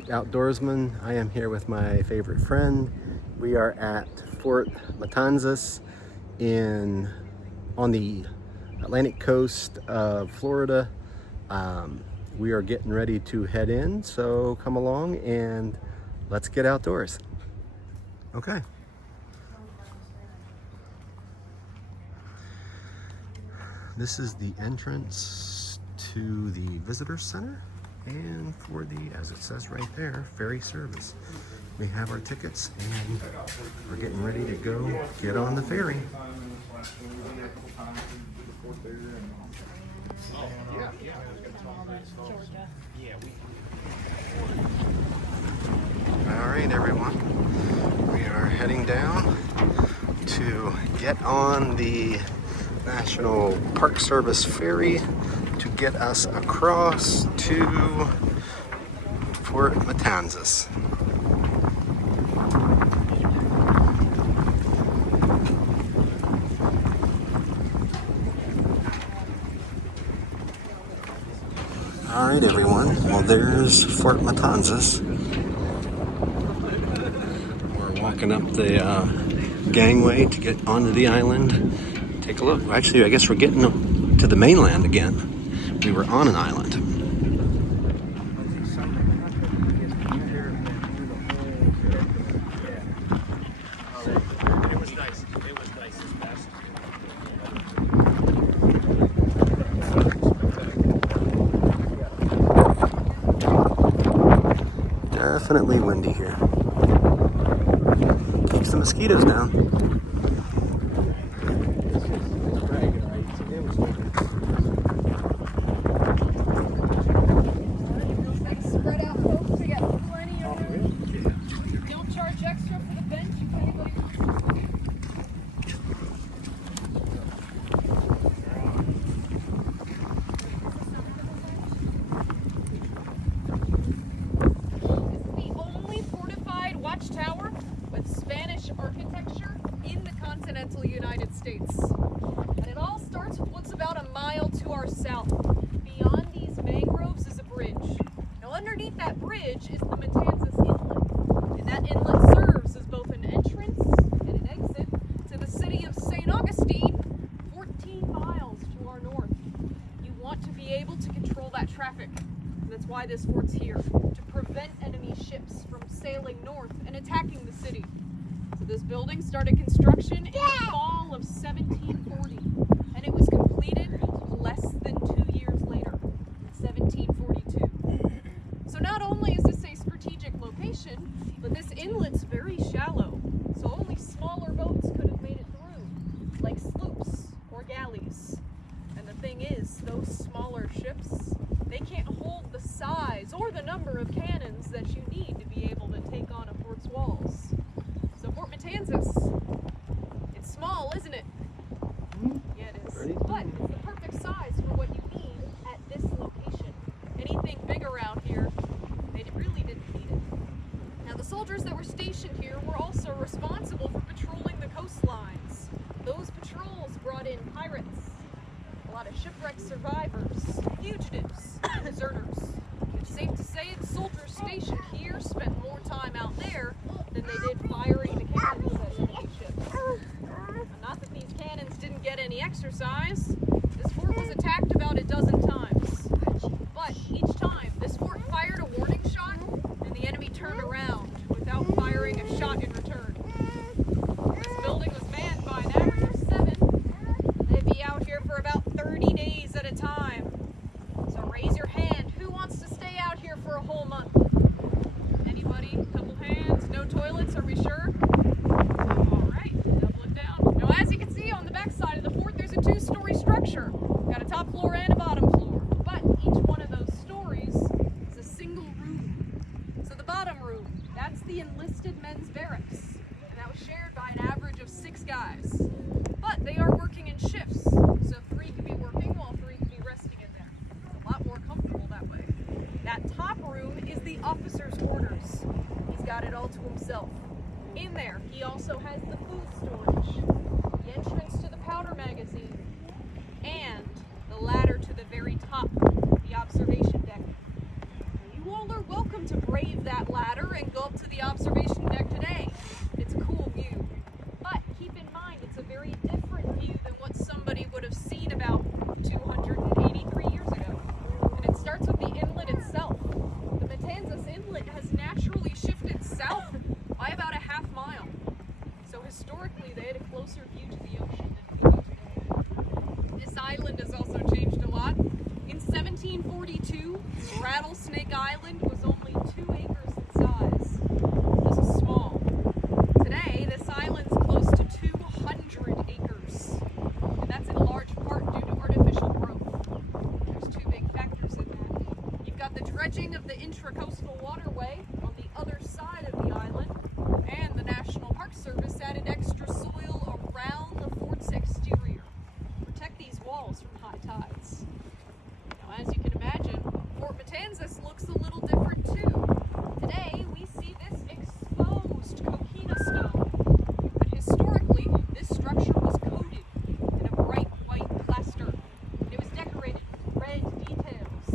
right, outdoorsman, I am here with my favorite friend. We are at Fort Matanzas on the Atlantic coast of Florida. We are getting ready to head in, so come along and let's get outdoors. Okay. This is the entrance to the visitor center and for the, as it says right there, ferry service. We have our tickets and we're getting ready to go get on the ferry. All right, everyone. We are heading down to get on the National Park Service ferry to get us across to Fort Matanzas. All right, everyone. Well, there's Fort Matanzas. We're walking up the gangway to get onto the island. Take a look. Actually, I guess we're getting to the mainland again. We were on an island. It was nice. It was nice this past. Definitely windy here. Keeps the mosquitoes down. United States. And it all starts with what's about a mile to our south. Beyond these mangroves is a bridge. Now underneath that bridge is the Matanzas Inlet. And that inlet serves as both an entrance and an exit to the city of St. Augustine, 14 miles to our north. You want to be able to control that traffic. And that's why this fort's here, to prevent enemy ships from sailing north and attacking the city. So this building started construction in the fall of 1740, and it was completed less than 2 years later, in 1742. So not only is this a strategic location, but this inlet's very shallow, so only smaller boats could have made it through, like sloops or galleys. And the thing is, those smaller ships, they can't hold the size or the number of cannons that you need to be able to take on a fort's walls. So Fort Matanzas, it's small, isn't it? Yeah, it is. But it's the perfect size for what you need at this location. Anything big around here, they really didn't need it. Now the soldiers that were stationed here were also responsible for patrolling the coastlines. Those patrols brought in pirates, a lot of shipwrecked survivors, fugitives, deserters. It's safe to say the soldiers stationed here spent more time out there than they did firing the cannons at enemy ships. Not that these cannons didn't get any exercise. This fort was attacked about a dozen times. But each time, this fort fired a warning shot, and the enemy turned around without firing a shot in return. This building was manned by an average of 7. They'd be out here for about 30 days at a time. So raise your hand. Who wants to stay out here for a whole month? Anybody? Couple hands? No toilets? Are we sure? All right, double it down. Now, as you can see on the back side of the fort, there's a 2-story structure. Got a top floor and a bottom floor. But each one of those stories is a single room. So the bottom room, that's the enlisted men's barracks. And that was shared by an average of 6 guys. But they are working in shifts. So 3 could be working while 3 could be resting in there. It's a lot more comfortable that way. That top room is the officer's quarters. He's got it all to himself. In there, he also has the food storage, the entrance to the powder magazine, and the ladder to the very top, the observation deck. You all are welcome willing to brave that ladder and go up to the observation deck today. It's a cool view. But keep in mind, it's a very different view than what somebody would have seen about 283 years ago. And it starts with the inlet itself. The Matanzas Inlet has naturally shifted south by about a half mile. So historically, they had a closer view to the ocean than we do today. This island has also changed a lot. In 1742, Rattlesnake Island was only 2 acres in size. This was small. Today, this island's close to 200 acres. And that's in large part due to artificial growth. There's two big factors in that. You've got the dredging of the intracoastal waterway on the other side of the island, and the National Park Service added extra soil around the fort's exterior to protect these walls from high tides. Now, as you can imagine, Fort Matanzas looks a little different too. Today, we see this exposed coquina stone, but historically, this structure was coated in a bright white plaster. It was decorated with red details.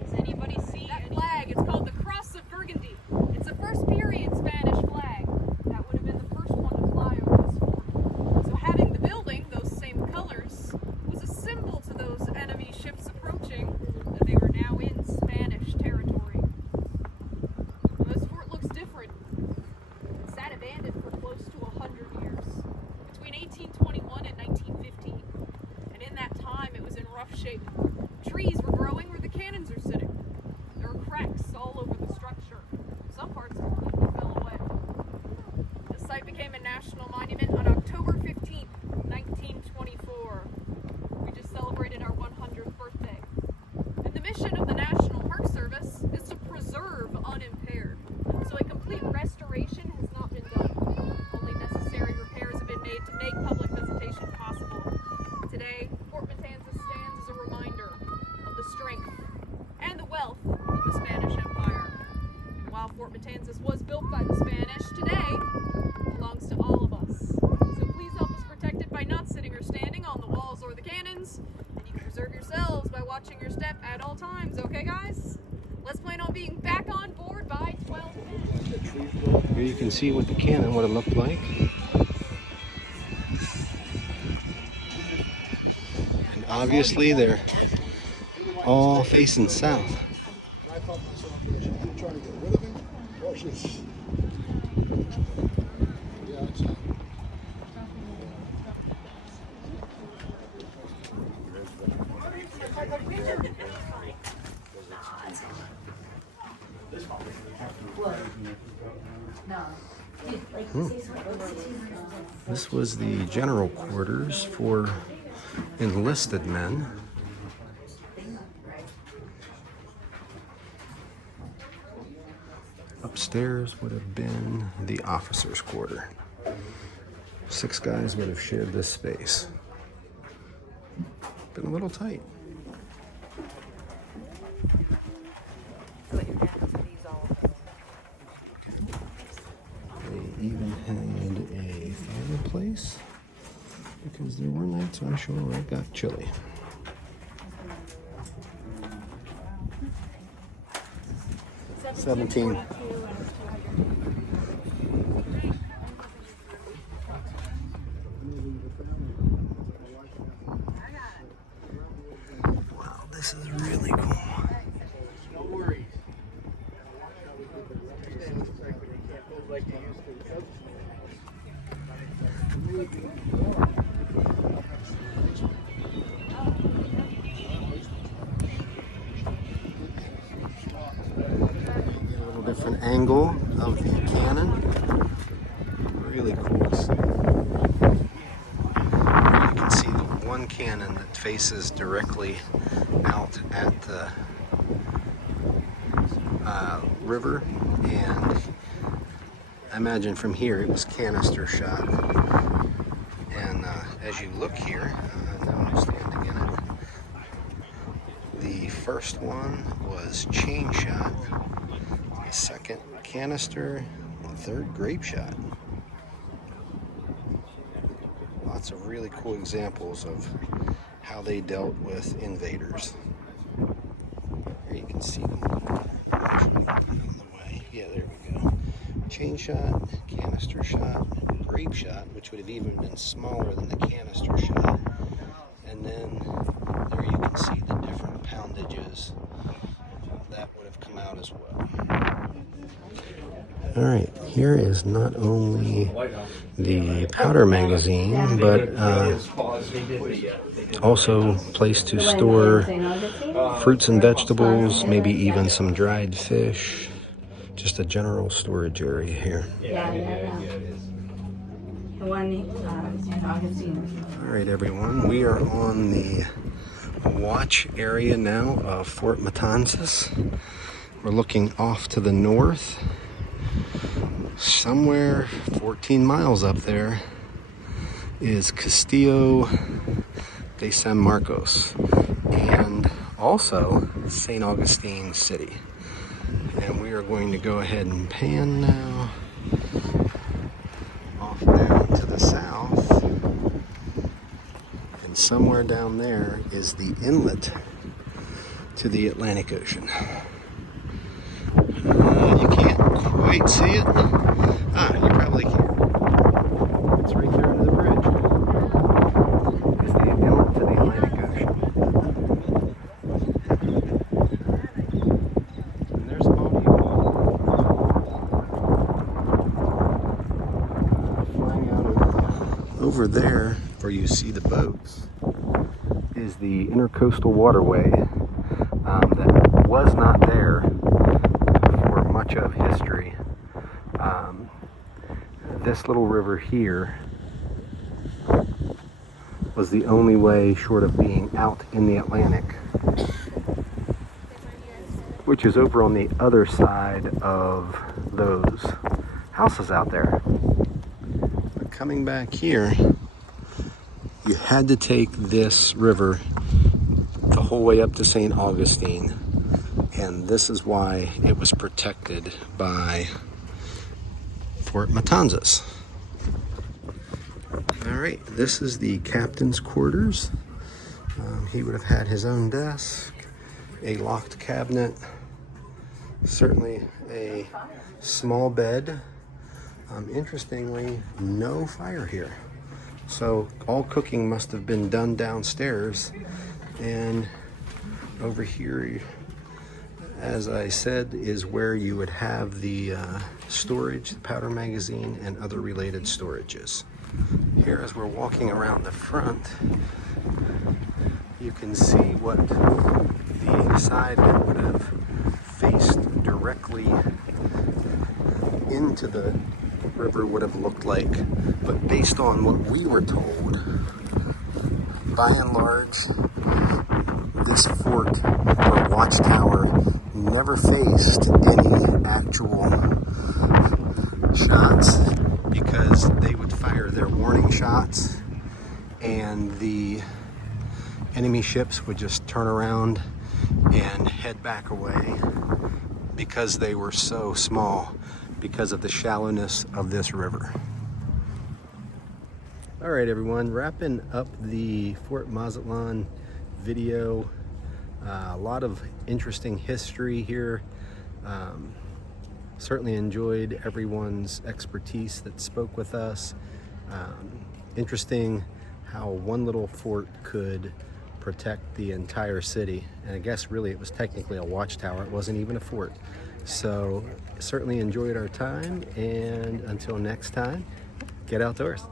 Does anybody see that flag? It's called the Cross of Burgundy. It's a first period Spanish flag. That would have been the first one to fly over this fort. So having the building, those same colors, was a symbol to those enemy ships approaching that they were now in Spanish territory. Well, this fort looks different. It sat abandoned for close to 100 years, between 1821 and 1915. And in that time, it was in rough shape. Trees were growing where the cannons are sitting. There were cracks all over the structure. Some parts completely fell away. The site became a national monument on October 15th, 1924. We just celebrated our 100th birthday. And the mission of the National Park Service is to preserve unimpaired. So a complete restoration has not been done. Only necessary repairs have been made to make public visitation possible. Today, Fort Matanzas stands as a reminder of the strength and the wealth of the Spanish Empire. And while Fort Matanzas was built by the Spanish, today it belongs to all of us. So please help us protect it by not sitting or standing on the walls or the cannons. And you can preserve yourselves by watching your step at all times, okay guys? Let's plan on being back on board by 12 minutes. Here you can see what the cannon would have looked like. And obviously they're all facing south. This was the general quarters for enlisted men. Upstairs would have been the officers' quarter. 6 guys would have shared this space. Been a little tight. They even had a fireplace because there were nights on shore where it got chilly. $17. Wow, this is really cool. No worries. Different angle of the cannon. Really cool. You can see the one cannon that faces directly out at the river, and I imagine from here it was canister shot. And as you look here, now I'm standing in it, the first one was chain shot. Second canister, and third grape shot. Lots of really cool examples of how they dealt with invaders. Here you can see them. chain shot, canister shot, grape shot, which would have even been smaller than the canister shot. And then there you can see the different poundages that would have come out as well. All right, here is not only the powder magazine, but also a place to store fruits and vegetables, maybe even some dried fish. Just a general storage area here. The one in Augustine. All right, everyone, we are on the watch area now of Fort Matanzas. We're looking off to the north. Somewhere 14 miles up there is Castillo de San Marcos and also St. Augustine City. And we are going to go ahead and pan now off down to the south. And somewhere down there is the inlet to the Atlantic Ocean. You can't quite see it. You probably can. It's right there under the bridge. It's the inlet to the Atlantic Ocean. And there's Bobby flying out over there, where you see the boats, is the intercoastal waterway that was not there for much of history. This little river here was the only way, short of being out in the Atlantic, which is over on the other side of those houses out there. But coming back here, you had to take this river the whole way up to St. Augustine, and this is why it was protected by Fort Matanzas. All right, this is the captain's quarters. He would have had his own desk, a locked cabinet, certainly a small bed. Interestingly, no fire here. So all cooking must have been done downstairs. And over here, as I said, is where you would have the storage, the powder magazine, and other related storages. Here, as we're walking around the front, you can see what the side that would have faced directly into the river would have looked like. But based on what we were told, by and large, this fort or watchtower never faced any actual shots, because they would fire their warning shots and the enemy ships would just turn around and head back away, because they were so small because of the shallowness of this river. All right, everyone, wrapping up the Fort Mazatlan video. A lot of interesting history here. Certainly enjoyed everyone's expertise that spoke with us. Interesting how one little fort could protect the entire city. And I guess really it was technically a watchtower. It wasn't even a fort. So certainly enjoyed our time, and until next time, get outdoors.